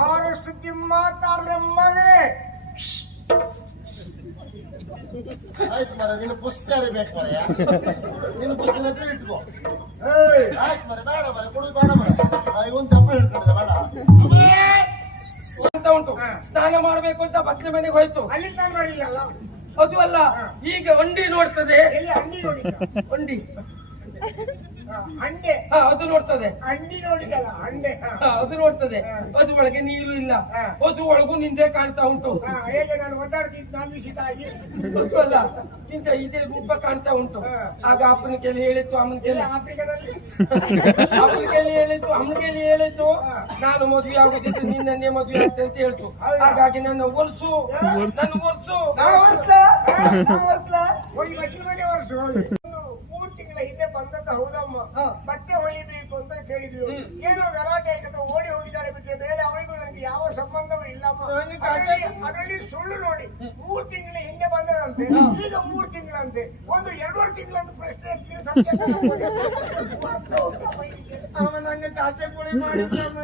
ಆರಷ್ಟು ಮಾತಾಡ್ರೆ ಮಗನೇ. ಆಯ್ತು ಮರ ನಿನ್ನ ಪುಸ್ತಕ ಬೇಕು ಮರ ನಿನ್ನ ಪುಸ್ತಕ ಹತ್ರ ಇಟ್ಕೋ. ಏಯ್, ಆಯ್ತು ಮರ ಬೇಡ ಮರ ಕೊಡು ಬೇಡ ಮರ ಇವನ್ ತಪ್ಪ ಹಿಡ್ಕೊಂಡಿದೆ ಬೇಡ. ಅಂತ ಉಂಟು. ಸ್ನಾನ ಮಾಡಬೇಕು ಅಂತ ಬಚ್ಚಲ ಮನೆಗೆ ಹೋಯ್ತು. ಅಲ್ಲಿ ಸ್ನಾನ ಮಾಡಿಲ್ಲ ಅದು ಅಲ್ಲ ಈಗ ಒಂಡಿ ನೋಡ್ತದೆ. ಒಂಡಿ ಅಂಡೆ ಹಾ ಅದು ನೋಡ್ತದೆ. ಅಂಡಿ ನೋಡಿದಲ್ಲ ಅಂಡೆ ಹಾ. ಅದು ನೋಡ್ತದೆ. ಅದು ಒಳಗೆ ನೀರು ಇಲ್ಲ. ಅದು ಒಳಗೂ ನಿಂದೆ ಕಾಣ್ತಾ ಉಂಟು. ಹೇಗೆ ನಾನು ಒದ್ದಾಡ್ತಿದ್ದು ನಂಬಿಸಿದಾಗಿ ಅದು ಅಲ್ಲ ಇಂತ ಇದೇ ರೂಪ ಕಾಣ್ತಾ ಉಂಟು. ಆಗ ಅಪ್ಪನ ಕೇಳಿ ಹೇಳಿತ್ತು ಅಮ್ಮನ ಕೇಳಿ. ಆಫ್ರಿಕಾದಲ್ಲಿ. ಅಪ್ಪನ ಕೇಳಿ ಹೇಳಿತ್ತು ಅಮ್ಮನ ಕೇಳಿ ಹೇಳಿತ್ತು. ನಾನು ಮದುವೆ ಆಗುದಿದ್ರೆ ನಿನ್ನೇ ಮದುವೆ ಆಗ್ತದೆ ಅಂತ ಹೇಳ್ತು? ಹಾಗಾಗಿ ನನ್ನ ಒಲ್ಸು ನನ್ನ ಒಲ್ಸು ವಕೀಲ ಮನೆ ಹೋಗಿ ಒಂದು ಮೂರು ತಿಂಗಳ ಹಿಂದೆ ಬಂದದ್ದು ಹೌದಮ್ಮ. ಬಟ್ಟೆ ಹೊಲಿಬೇಕು ಅಂತ ಕೇಳಿದ್ರು. ಏನೋ ಗಲಾಟೆ ಆಯ್ತು ಓಡಿ ಹೋಗಿದ್ದಾರೆ ಬಿಟ್ರೆ ಬೇರೆ ಅವರಿಗೂ ನನಗೆ ಯಾವ ಸಂಬಂಧವೂ ಇಲ್ಲಮ್ಮ. ನನಗೆ ಕಾಚ- ಅದರಲ್ಲಿ ಸುಳ್ಳು ನೋಡಿ. ಮೂರ್ ತಿಂಗಳ ಹಿಂದೆ ಬಂದದಂತೆ. ಈಗ ಮೂರ್ ತಿಂಗಳಂತೆ. ಒಂದು ಎರಡೂವರೆ ತಿಂಗಳಂತ ಪ್ರಶ್ನೆ.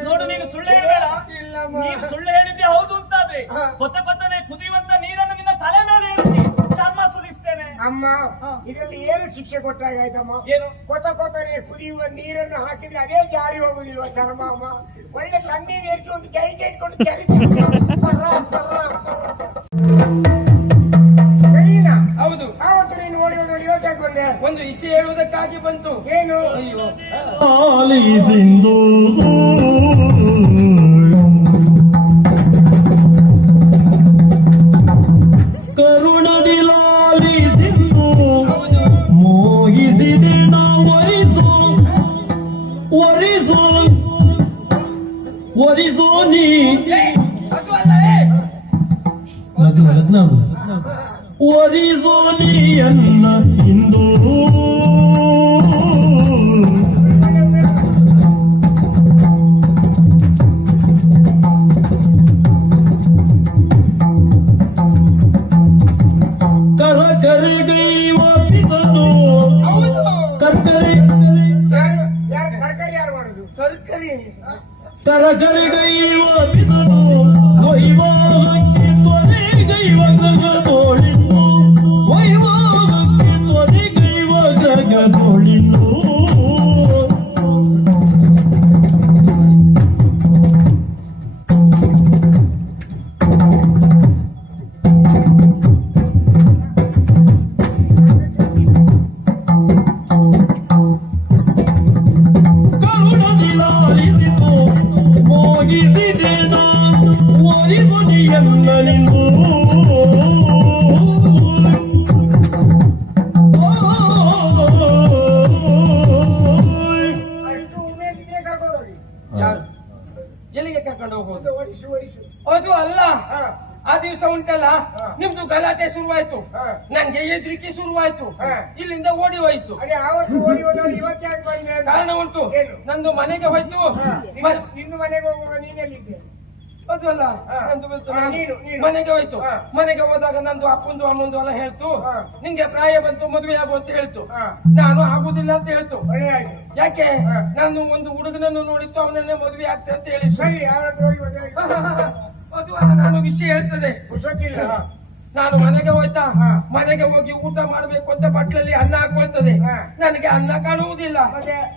ನೋಡು ನೀನು ಸುಳ್ಳು. ನೀನು ಸುಳ್ಳು ಹೇಳಿದ್ದೆ ಹೌದು ಅಂತಾದ್ರೆ. ಕೊತ್ತ ಕೊತ್ತನೆ ಅಮ್ಮ ಇದರಲ್ಲಿ ಏನು ಶಿಕ್ಷೆ ಕೊಟ್ಟಾಗ ಆಯ್ತಮ್ಮ? ಏನು? ಕೊತ ಕೊತ್ತನೆ ಕುದಿಯುವ ನೀರನ್ನು ಹಾಕಿದ್ರೆ ಅದೇ ಜಾರಿ ಹೋಗುದಿಲ್ವ ಚರ್ಮ ಅಮ್ಮ? ಒಳ್ಳೆ ತಣ್ಣೀರು ಎಷ್ಟು ಒಂದು ಕೈ ಇಟ್ಕೊಂಡು ಚರಿತೀನಿ ಪರ್ರ, ಪರ್ರ, ಪರ್ರ. ಹೌದು. ಆವತ್ತು ನೀನು ಓಡಿ ಬಂದೆ? ಒಂದು ಇಸಿ ಹೇಳುವುದಕ್ಕಾಗಿ ಬಂತು. ಏನು? ಅಯ್ಯೋ. ಕರ ಕರಿಗೈವ ಬಿದನು ಹೌದು ಕರ್ಕರಿ ಯಾರು ಯಾರು ತರಕಾರಿ ಯಾರು ಮಾಡುದು ತರಕಾರಿ ಕರ ಕರಿಗೈವ ಬಿದನು ಇಲ್ಲಿಂದ ಓಡಿ ಹೋಯ್ತು. ಓಡಿ ಇವತ್ತಾಗಿ ಬಂದೆ ಕಾರಣ ಉಂಟು. ಏನು? ನಂದು ಮನೆಗೆ ಹೋಯ್ತು. ನಿನ್ನ ಮನೆಗೆ ಹೋಗುವಾಗ ನೀನೆಲ್ಲಿದ್ದೆ ಅದು ಅಲ್ಲ ಹಾ. ನಂದು ಬಂತು ನಾನು ನೀನು- ನೀನು. ಮನೆಗೆ ಹೋಯ್ತು. ಮನೆಗೆ ಹೋದಾಗ ನಂದು ಅಪ್ಪಂದು ಅಮ್ಮಂದು ಎಲ್ಲ ಹೇಳ್ತು. ನಿಂಗೆ ಪ್ರಾಯ ಬಂತು ಮದುವೆ ಆಗು ಅಂತ ಹೇಳ್ತು. ನಾನು ಆಗುದಿಲ್ಲ ಅಂತ ಹೇಳ್ತು. ಯಾಕೆ. ನಾನು ಒಂದು ಹುಡುಗನನ್ನು ನೋಡಿತ್ತು ಅವನನ್ನೇ ಮದುವೆ ಆಗ್ತೆ ಅಂತ ಹೇಳಿತ್ತು ಹೋಗಿ ಅದು ನಾನು ವಿಷಯ ಹೇಳ್ತದೆ. ನಾನು ಮನೆಗೆ ಹೋಯ್ತಾ. ಮನೆಗೆ ಹೋಗಿ ಊಟ ಮಾಡಬೇಕು ಅಂತ ಬಟ್ಲಲ್ಲಿ ಅನ್ನ ಹಾಕೊಳ್ತದೆ. ನನಗೆ ಅನ್ನ ಕಾಣುವುದಿಲ್ಲ.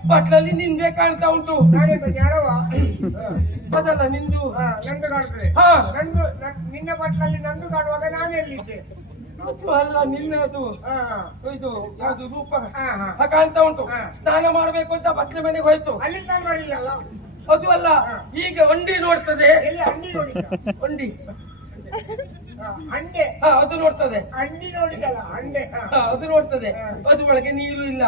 ಬಟ್ಲಲ್ಲಿ ನಿಂದೆ ಕಾಣ್ತಾ ಉಂಟು. ಅದಲ್ಲ ನಿಂದು. ನಂದು ಕಾಣ್ತದೆ. ನಂದು ನನ್- ನಿನ್ನ ಬಟ್ಲಲ್ಲಿ ನಂದು ಕಾಣುವಾಗ ನಾನು ಎಲ್ಲಿದ್ದೆ? ಅದು ಅಲ್ಲ ನಿನ್ನದು. ಇದು ಯಾವುದು ರೂಪ. ಕಾಣ್ತಾ ಉಂಟು. ಸ್ನಾನ ಮಾಡಬೇಕು ಅಂತ ಬಟ್ಲೆ ಮನೆಗೆ ಹೋಯ್ತು. ಅಲ್ಲಿ ಸ್ನಾನ ಮಾಡಿಲ್ಲ ಅದು ಅಲ್ಲ ಈಗ ಒಂಡಿ ನೋಡ್ತದೆ. ಒಂಡಿ. ಅಂಡೆ ಹಾ ಅದು ನೋಡ್ತದೆ. ಅಂಡಿ ನೋಡಿದಲ್ಲ ಅಂಡೆ ಅದು ನೋಡ್ತದೆ. ಅದು ಒಳಗೆ ನೀರು ಇಲ್ಲ.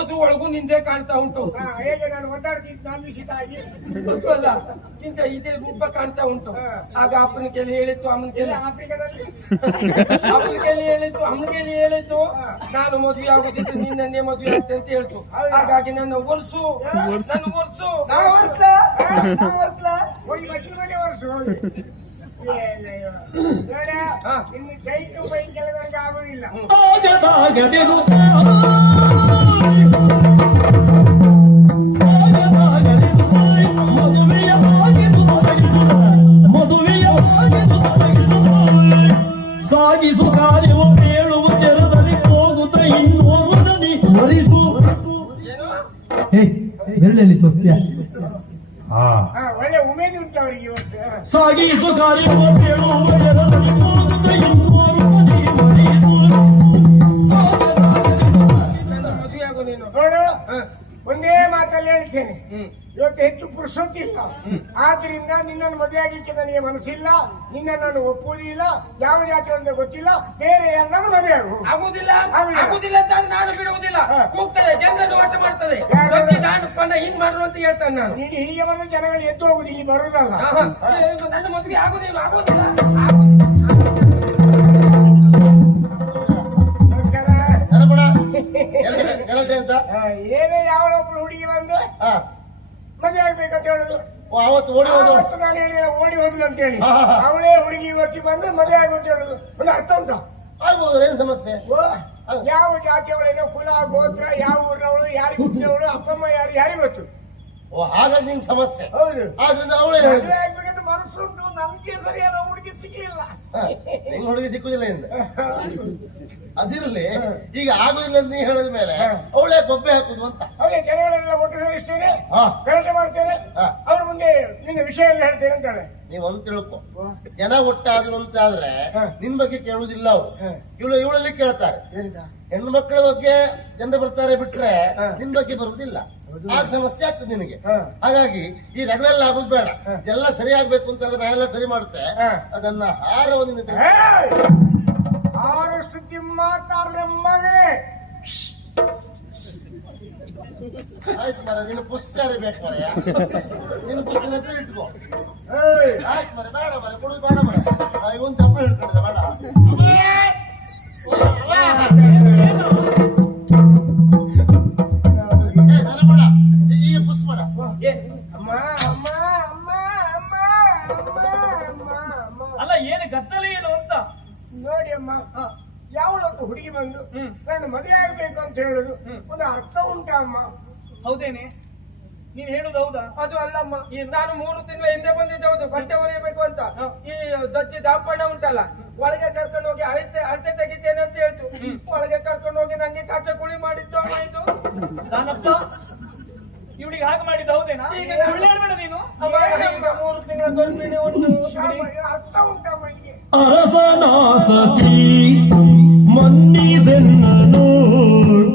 ಅದು ಒಳಗೂ ನಿಂದೆ ಕಾಣ್ತಾ ಉಂಟು. ಹೇಗೆ ನಾನು ಅದು ಅಲ್ಲ ಇಂತ ಇದೇ ರೂಪ ಕಾಣ್ತಾ ಉಂಟು. ಆಗ ಅಪ್ಪನ ಕೇಳಿ ಹೇಳಿತ್ತು ಅಮ್ಮನ ಕೇಳಿ. ಆಫ್ರಿಕಾದಲ್ಲಿ. ಅಪ್ಪನ ಕೇಳಿ ಹೇಳಿತ್ತು ಅಮ್ಮನ ಕೇಳಿ ಹೇಳಿತ್ತು. ನಾನು ಮದುವೆ ಆಗುದಿದ್ರೆ ನಿನ್ನೇ ಮದುವೆ ಆಗ್ತೇನೆ ಅಂತ ಹೇಳ್ತು? ಹಾಗಾಗಿ ನನ್ನ ಒಲ್ಸು ನನ್ನ ಒಲ್ಸು ಮನೆ ವರ್ಷ ಇನ್ನು ಚೈತು ಬೈ ಕೆಲವರಿಗೆ ಆಗುದಿಲ್ಲ. ಮರೆಯಿತು. ನನ್ನ ಮದುವೆ ಆಗು ನೀನು. ಒಂದೇ ಮಾತಲ್ಲಿ ಹೇಳ್ತೇನೆ. ಇವತ್ತು ಹೆಚ್ಚು ಪುರುಷೊತ್ತಿಲ್ಲ. ಆದ್ರಿಂದ ನಿನ್ನನ್ನು ಮದುವೆ ಆಗ್ಲಿಕ್ಕೆ ನನಗೆ ಮನಸ್ಸಿಲ್ಲ. ನಿನ್ನ ನಾನು ಒಪ್ಪುವುದಿಲ್ಲ ಯಾವ ಜಾತಿ ಅಂತ ಗೊತ್ತಿಲ್ಲ. ಬೇರೆ ಎಲ್ಲರೂ ಮದುವೆ ಆಗುವುದಿಲ್ಲ ಆಗುದಿಲ್ಲ. ಅಂತ ನಾನು ಬಿಡುವುದಿಲ್ಲ. ಕೂಗ್ತದೆ ಜನರನ್ನು ಒಟ್ಟ ಮಾಡ್ತದೆ. ಹಿಂಗ್ ಮಾಡ್ರು ಅಂತ ಹೇಳ್ತಾನೆ ನಾನು. ನೀನು ಹೀಗೆ ಮಾಡಿದ್ರೆ ಜನಗಳು ಎದ್ದು ಹೋಗುದು ಇಲ್ಲಿ ಬರುವುದಲ್ಲ. ಆಹಾ. ನನ್ನ ಮದುವೆ ಆಗುದಿಲ್ಲ ಅವತ್ತು ಓಡಿ ಹೋದ ಆವತ್ತು ನಾನು ಹೇಳಿದೆ ಓಡಿ ಹೋದ್ರು ಅಂತ ಹೇಳಿ ಹಾ, ಹಾ, ಹಾ. ಅವಳೇ ಹುಡುಗಿ ಇವತ್ತಿ ಬಂದು ಮದುವೆ ಆಗು ಅಂತ ಹೇಳುದು ಒಂದು ಅರ್ಥ ಉಂಟು? ಆಗ್ಬೋದು ಏನ್ ಸಮಸ್ಯೆ? ಓ, ಯಾವ ಜಾತಿಯವಳೇನೋ ಕುಲ ಗೋತ್ರ ಯಾವ ಊರಿನವಳು ಯಾರಿಗೆ ಹುಟ್ಟಿದವಳು ಅಪ್ಪಮ್ಮ ಯಾರು ಯಾರಿಗೆ ಗೊತ್ತು? ಓ ಹಾಗಾಗಿ ನಿನ್ ಸಮಸ್ಯೆ. ಹೌದು. ಆದ್ರಿಂದ ಅವಳೇ ಮದುವೆ ನನಗೆ ಆಗ್ಬೇಕಂತ ಮನಸ್ಸುಂಟು ನನ್ಗೆ ಸರಿಯಾದ ಹುಡುಗಿ ಸಿಗ್ಲಿಲ್ಲ ನಿಂಗೆ ಹುಡುಗಿ ಸಿಕ್ಕುದಿಲ್ಲ ಇಂದ. ಅದಿರ್ಲಿ ಈಗ ಆಗುದಿಲ್ಲ ಅಂತ ನೀ ಹೇಳಿದ ಮೇಲೆ ಅವಳೇ ಗೊಬ್ಬೆ ಹಾಕುದು ಅಂತ. ಅವೇ ಜನಗಳೆಲ್ಲ ಒಟ್ಟು ಸೇರಿಸ್ತೇನೆ ಕೆಲಸ ಮಾಡ್ತೇನೆ. ಅವ್ರ ಮುಂದೆ ನಿನ್ನ ವಿಷಯ ಎಲ್ಲ ಹೇಳ್ತೇನೆ ಅಂತಾಳೆ ನೀವ್ ಒಂದ್ ತಿಳ್ಕೊ. ಜನ ಒಟ್ಟಾದ್ರು ಅಂತ ಆದ್ರೆ ನಿನ್ ಬಗ್ಗೆ ಕೇಳುವುದಿಲ್ಲ ಅವ್ರು. ಇವಳು ಇವಳಲ್ಲಿ ಕೇಳ್ತಾರೆ. ಹೆಣ್ಣು ಮಕ್ಕಳ ಬಗ್ಗೆ ಜನ ಬರ್ತಾರೆ ಬಿಟ್ರೆ. ನಿನ್ ಬಗ್ಗೆ ಬರುವುದಿಲ್ಲ ಆಗ ಸಮಸ್ಯೆ ಆಗ್ತದೆ ನಿನಗೆ. ಹಾಗಾಗಿ ಈ ರಗಳೆಲ್ಲ ಆಗೋದ್ ಬೇಡ. ಎಲ್ಲ ಸರಿ ಆಗ್ಬೇಕು ಅಂತ ಅದನ್ನ ಎಲ್ಲ ಸರಿ ಮಾಡುತ್ತೆ. ಅದನ್ನ ಹಾರವನ್ನು ಆರಷ್ಟು ಮಾತಾಡ್ರೆ ಮಗನೇ. ಆಯ್ತು ಮರ ನಿನ್ನ ಪುಸ್ತಕ ಬೇಕು ಮರೆಯ ನಿನ್ನ ಪುಸ್ತಕ ಹತ್ರ ಇಟ್ಕೋ. ಆಯ್ತು ಮರ ಬೇಡ ಮರ ಕೊಡುದು ಬೇಡ ಮರ ಇವನ್ ತಪ್ಪು ಹೇಳ್ಕೊಂಡಿದ್ದೆ ಬೇಡ. ನೋಡಿ ಅಮ್ಮ ಹ. ಯಾವಳೊಂದು ಹುಡುಗಿ ಬಂದು ನನ್ನ ನಾನು ಮದುವೆ ಆಗ್ಬೇಕು ಅಂತ ಹೇಳುದು. ಒಂದು ಅರ್ಥ ಉಂಟಾ ಅಮ್ಮ? ಹೌದೇನೆ? ನೀನ್ ಹೇಳುದು ಹೌದಾ? ಅದು ಅಲ್ಲಮ್ಮ ಈ ನಾನು ಮೂರು ತಿಂಗಳ ಹಿಂದೆ ಬಂದಿದ್ದೆ ಹೌದು ಬಟ್ಟೆ ಹೊಲಿಯಬೇಕು ಅಂತ. ಈ ದಚ್ಚಿ ದಾಪಣ್ಣ ಉಂಟಲ್ಲ ಒಳಗೆ ಕರ್ಕೊಂಡು ಹೋಗಿ ಅಳತೆ ಅಳತೆ ತೆಗಿತೇನೆ ಅಂತ ಹೇಳ್ತು. ಒಳಗೆ ಕರ್ಕೊಂಡು ಹೋಗಿ ನಂಗೆ ಕಚ್ಚ ಕುಳಿ ಮಾಡಿದ್ದು ಅಮ್ಮ ಇದು. ನಾನಪ್ಪ ಇವಳಿಗೆ ಹಾಗೆ ಮಾಡಿದ್ದು ಹೌದೇನಾ? ಈಗ ಸುಳ್ಳು ಹೇಳ್ಬೇಡ ನೀನು ಈಗ ಮೂರು ತಿಂಗಳ ಗರ್ಭಿಣಿ ಉಂಟು ಶಾಪ, ಅರ್ಥ ಉಂಟಮ್ಮ அரசநாசத்தி மன்னி சென்னூர்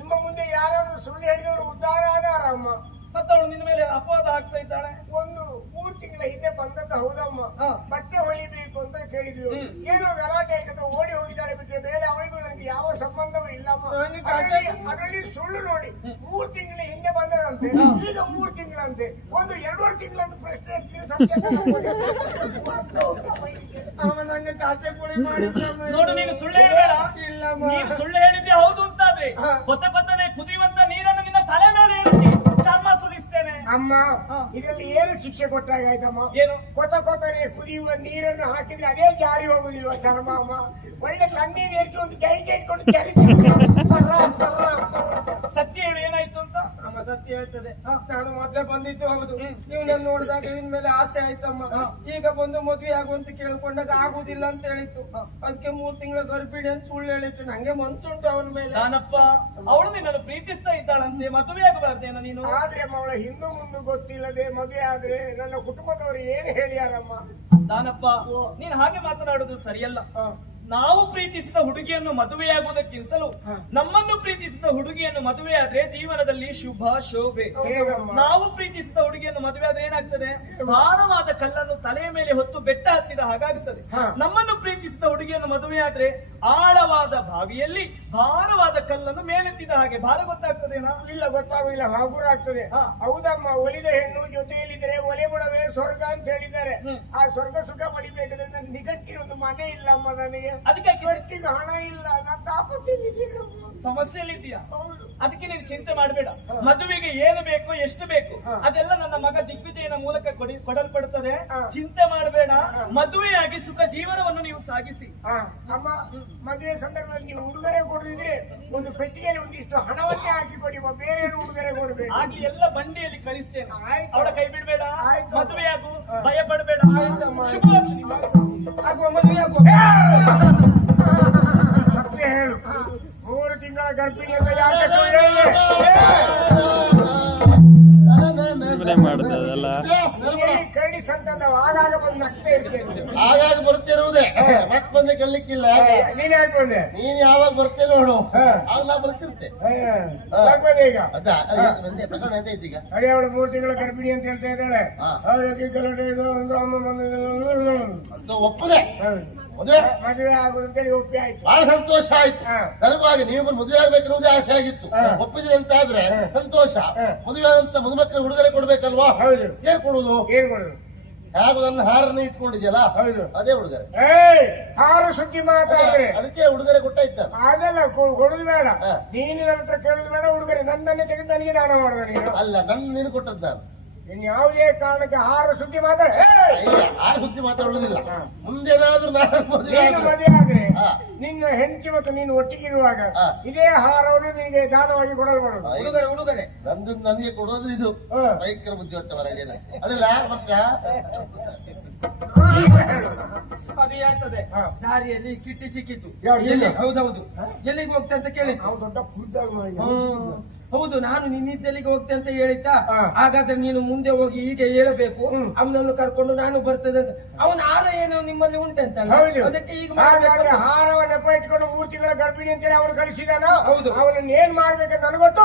ನಿಮ್ಮ ಮುಂದೆ ಯಾರಾದ್ರೂ ಸುಳ್ಳು ಹೇಳಿದವರು ಉದ್ದಾರ ಆದಾರ ಅಮ್ಮ. ಮತ್ತೆ ಅವಳು ನಿನ್ನ ಮೇಲೆ ಅಪವಾದ ಆಗ್ತಾ ಇದ್ದಾಳೆ? ಒಂದು ಮೂರು ತಿಂಗಳ ಹಿಂದೆ ಬಂದದ್ದು ಹೌದಮ್ಮ. ಬಟ್ಟೆ ಹೊಳಿಬೇಕು ಅಂತ ಕೇಳಿದ್ರು ಏನೋ ಗಲಾಟೆ ಆಯ್ತದ ಓಡಿ ಹೋಗಿದ್ದಾಳೆ ಬಿಟ್ರೆ ಬೇರೆ ಅವಳಿಗೂ ನನಗೆ ಯಾವ ಸಂಬಂಧವೂ ಇಲ್ಲಮ್ಮ. ಅದರಲ್ಲಿ ಸುಳ್ಳು ನೋಡಿ ಮೂರು ತಿಂಗಳ ಹಿಂದೆ ಬಂದದಂತೆ ಈಗ ಮೂರು ತಿಂಗಳಂತೆ ಒಂದು ಎರಡೂವರೆ ತಿಂಗಳಂತ ಪ್ರಶ್ನೆ ಕಾಚೆ ಕುಳಿ ನೋಡು ನೀನು ಸುಳ್ಳು ನೀನು ಸುಳ್ಳು ಹೇಳಿದ್ದೆ ಹೌದು ಹಾ. ಕೊತ್ತ ಕೊತ್ತನೆ ಕುದಿಯುವಂತ ನೀರನ್ನು ನಿನ್ನ ತಲೆ ಮೇಲೆ ಇರಿಸಿ ಚರ್ಮ ಸುರಿಸ್ತೇನೆ ಅಮ್ಮ. ಇದರಲ್ಲಿ ಏನು ಶಿಕ್ಷೆ ಕೊಟ್ಟಾಗ ಆಯ್ತಮ್ಮ ಏನು ಕೊತ ಕೊತ್ತನೆ ಕುದಿಯುವ ನೀರನ್ನು ಹಾಕಿದ್ರೆ ಅದೇ ಜಾರಿ ಹೋಗುದಿಲ್ವಾ ಚರ್ಮ ಅಮ್ಮ ಒಳ್ಳೆ ತಣ್ಣೀರು ಏರಿಸಿ ಒಂದು ಕೈ ಇಟ್ಕೊಂಡು. ಸತ್ಯ ಹೇಳು ಏನಾಯ್ತು ಅಂತ ಹೇಳ್ತದೆ. ನಾನು ಮೊದ್ಲೇ ಬಂದಿದ್ದು ಹೌದು. ನೀವು ನನ್ನ ನೋಡಿದಾಗ ನಿನ್ ಮೇಲೆ ಆಸೆ ಆಯ್ತಮ್ಮ. ಈಗ ಬಂದು ಮದ್ವೆ ಆಗುವಂತ ಕೇಳ್ಕೊಂಡಾಗ ಆಗುದಿಲ್ಲ ಅಂತ ಹೇಳಿತ್ತು. ಅದಕ್ಕೆ ಮೂರ್ ತಿಂಗಳ ಗರ್ಭಿಣಿ ಅಂತ ಸುಳ್ಳು ಹೇಳಿತ್ತು. ನಂಗೆ ಮನ್ಸುಂಟು ಅವನ ಮೇಲೆ. ನಾನಪ್ಪ ಅವಳು ನಿನ್ನನ್ನು ಪ್ರೀತಿಸ್ತಾ ಇದ್ದಾಳಂತೆ ಮದುವೆ ಆಗಬಾರ್ದೇನೋ ನೀನು? ಆದ್ರೆ ಅವಳ ಹಿಂದೂ ಮುಂದೆ ಗೊತ್ತಿಲ್ಲದೆ ಮದುವೆ ಆದ್ರೆ ನನ್ನ ಕುಟುಂಬದವರು ಏನು ಹೇಳ್ಯಾರಮ್ಮ? ನಾನಪ್ಪ ನೀನ್ ಹಾಗೆ ಮಾತನಾಡುದು ಸರಿಯಲ್ಲ. ನಾವು ಪ್ರೀತಿಸಿದ ಹುಡುಗಿಯನ್ನು ಮದುವೆಯಾಗುವುದಕ್ಕಿಂತಲೂ ನಮ್ಮನ್ನು ಪ್ರೀತಿಸಿದ ಹುಡುಗಿಯನ್ನು ಮದುವೆಯಾದ್ರೆ ಜೀವನದಲ್ಲಿ ಶುಭ ಶೋಭೆ. ನಾವು ಪ್ರೀತಿಸಿದ ಹುಡುಗಿಯನ್ನು ಮದುವೆ ಆದ್ರೆ ಏನಾಗ್ತದೆ? ಭಾರವಾದ ಕಲ್ಲನ್ನು ತಲೆಯ ಮೇಲೆ ಹೊತ್ತು ಬೆಟ್ಟ ಹತ್ತಿದ ಹಾಗಾಗ್ತದೆ. ನಮ್ಮನ್ನು ಪ್ರೀತಿಸಿದ ಹುಡುಗಿಯನ್ನು ಮದುವೆ ಆದ್ರೆ ಆಳವಾದ ಬಾವಿಯಲ್ಲಿ ಭಾರವಾದ ಕಲ್ಲನ್ನು ಮೇಲೆತ್ತಿದ ಹಾಗೆ. ಭಾರ ಗೊತ್ತಾಗ್ತದೇನಾ? ಇಲ್ಲ ಗೊತ್ತಾಗುದಿಲ್ಲ. ಹಾಗೂ ಆಗ್ತದೆ. ಹೌದಮ್ಮ ಒಲಿದ ಹೆಣ್ಣು ಜೊತೆಯಲ್ಲಿದ್ರೆ ಒಲೆ ಬಿಡವೇ ಸ್ವರ್ಗ ಅಂತ ಹೇಳಿದ್ದಾರೆ. ಆ ಸ್ವರ್ಗ ಸುಖ ಪಡಿಬೇಕಾದ್ರೆ ನನ್ನ ನಿಗಟ್ಟಿನ ಒಂದು ಮನೆ ಇಲ್ಲಮ್ಮ ನನಗೆ. ಅದಕ್ಕೆ ಖರ್ಚಿಗೆ ಹಣ ಇಲ್ಲ ನಾನು ಹೌದು. ಅದಕ್ಕೆ ನೀನು ಚಿಂತೆ ಮಾಡಬೇಡ. ಮದುವೆಗೆ ಏನು ಬೇಕು ಎಷ್ಟು ಬೇಕು ಅದೆಲ್ಲ ನನ್ನ ಮಗ ದಿಗ್ವಿಜಯನ ಮೂಲಕ ಕೊಡಿ ಕೊಡಲ್ಪಡುತ್ತದೆ ಚಿಂತೆ ಮಾಡಬೇಡ. ಮದುವೆಯಾಗಿ ಸುಖ ಜೀವನವನ್ನು ನೀವು ಸಾಗಿಸಿ. ನಮ್ಮ ಮದುವೆ ಸಂದರ್ಭದಲ್ಲಿ ನೀವು ಉಡುಗೊರೆ ಕೊಡಿದ್ರೆ ಒಂದು ಪೆಟ್ಟಿಗೆಯಲ್ಲಿ ಒಂದಿಷ್ಟು ಹಣವನ್ನೇ ಹಾಕಿ ಕೊಡಿ. ಬೇರೆ ಏನು ಉಡುಗೊರೆ ಕೊಡಬೇಕು ಹಾಗೆ ಎಲ್ಲ ಬಂಡಿಯಲ್ಲಿ ಕಳಿಸ್ತೇನೆ. ಅವಳ ಕೈ ಬಿಡಬೇಡ. ಮದುವೆಯಾಗು. ಭಯ ಪಡಬೇಡ. ಶುಭವಾಗ್ಲಿ ಸತ್ಯ ಹೇಳು ತಿಂಗಳ ಯಾಕೆ ನಾವು ಆಗಾಗ ಬಂದು ನಗ್ತಾ ಇರ್ತೇನೆ ಆಗಾಗ ಬರ್ತಿರುವುದೇ. ಮತ್ ಬಂದೆ ಕಳ್ಲಿಕ್ಕಿಲ್ಲ. ನೀನ್ ಹೇಳ್ಕೊಂಡೆ. ನೀನ್ ಯಾವಾಗ ಬರ್ತೇ ನೋಡು. ಅವಾಗ ನಾ ಬರ್ತಿರ್ತೆ. ಈಗ. ಬಂದೆ ಪ್ರಕರಣ ಇದ್ದೀಗ ಅಡಿ ಅವಳು ಮೂರು ತಿಂಗಳ ಗರ್ಭಿಣಿ ಅಂತ ಹೇಳ್ತಾ ಇದ್ದಾಳೆ. ಅವ್ರಿಗೆ ಗಲಾಟೆ ಇದು ಒಂದು ಅಮ್ಮ ಬಂದು ಅಂತ ಒಪ್ಪದೆ. ಮದುವೆ? ಮದುವೆ ಆಗುದು ಅಂತೇಳಿ ಒಪ್ಪಿ ಆಯ್ತು. ಬಹಳ ಸಂತೋಷ ಆಯ್ತು. ನನಗೂ ಹಾಗೆ ನೀವು ಮದುವೆ ಆಗ್ಬೇಕನ್ನುವುದೇ ಆಸೆ ಆಗಿತ್ತು. ಒಪ್ಪಿದ್ರೆ ಅಂತ ಆದ್ರೆ ಸಂತೋಷ. ಮದುವೆ ಆದಂತ ಮದುಮಕ್ಕಳು ಹುಡುಗರೆ ಕೊಡ್ಬೇಕಲ್ವಾ? ಹೌದು. ಏನ್ ಕೊಡುದು? ಏನ್ ಕೊಡುದು? ಹೇಗೂ ನನ್ನ ಹಾರನ್ನ ಇಟ್ಕೊಂಡಿದ್ಯಲ್ಲ? ಹೌದು. ಅದೇ ಹುಡುಗರೆ ಏಯ್ ಹಾರು ಸುದ್ದಿ ಮಾತಾಡ್ರಿ. ಅದಕ್ಕೆ ಹುಡುಗರೆ ಕೊಟ್ಟಾಯ್ತ ಅದೆಲ್ಲ ಕೊಡುದು ಬೇಡ. ನೀನು ನನ್ನ ಹತ್ರ ಕೇಳುದು ಬೇಡ ಹುಡುಗರೆ ನನ್ನನ್ನೇ ತೆಗೆದು ನನಗೆ ದಾನ ಮಾಡುವ ನೀನು. ಅಲ್ಲ ನನ್ನ ನೀನು ಕೊಟ್ಟದ್ದು ನಾನು. ಇನ್ ಯಾವುದೇ ಕಾರಣಕ್ಕೆ ಹಾರ ಸುದ್ದಿ ಮಾತಾಡ ಇಲ್ಲ, ಆ ಸುದ್ದಿ ಮಾತಾಡುವುದಿಲ್ಲ. ಮುಂದೇನಾದ್ರೂ ನಾನು ಮದುವೆ ನೀನು ಆದ್ರೆ. ಮದುವೆ ಆದ್ರೆ ಹಾ. ನಿನ್ನ ಹೆಂಡತಿ ಮತ್ತು ನೀನು ಒಟ್ಟಿಗಿರುವಾಗ ಹಾ. ಇದೇ ಹಾರವನ್ನು ನಿನಗೆ ದಾನವಾಗಿ ಕೊಡಲು ಐ- ಹುಡುಗರೆ ಉಡುಗೊರೆ. ನಂದು ನನಗೆ ಕೊಡೋದು ಇದು. ಹಾ. ಭಯಂಕರ ಅಡಿಲ್ಲ ಮತ್ತೆ ಅದು ಹೇಳ್ತದೆ. ಹಾ. ದಾರಿಯಲ್ಲಿ ಕಿಟ್ಟಿ ಸಿಕ್ಕಿತು. ಯಾರು? ಎಲ್ಲಿ? ಇಲ್ಲ. ಹೌದೌದು. ಎಲ್ಲಿಗೆ ಹೋಗ್ತಾ ಅಂತ ಕೇಳಿ ನಾವು ದೊಡ್ಡ ಹ್ಮ್. ಹೌದು ನಾನು ನಿನ್ನಿದ್ದಲ್ಲಿಗೆ ಹೋಗ್ತೆ ಅಂತ ಹೇಳಿತಾ ಹಾ. ಹಾಗಾದ್ರೆ ನೀನು ಮುಂದೆ ಹೋಗಿ ಹೀಗೆ ಹೇಳಬೇಕು. ಅವನನ್ನು ಕರ್ಕೊಂಡು ನಾನು ಬರ್ತದೆ ಅಂತ. ಅವನ ಹಾರ ಏನೋ ನಿಮ್ಮಲ್ಲಿ ಉಂಟಂತಲ್ಲ ಅದಕ್ಕೆ ಈಗ. ಹಾರವ ನೆಪ ಇಟ್ಕೊಂಡು ಮೂರ್ತಿಗಳ ತಿಂಗಳ ಗರ್ಭಿಣಿ ಅಂತೇಳಿ ಅವನು ಕಳಿಸಿದಾನ? ಹೌದು. ಅವನನ್ನ ಏನ್ ಮಾಡ್ಬೇಕಂತ ನನಗೊತ್ತು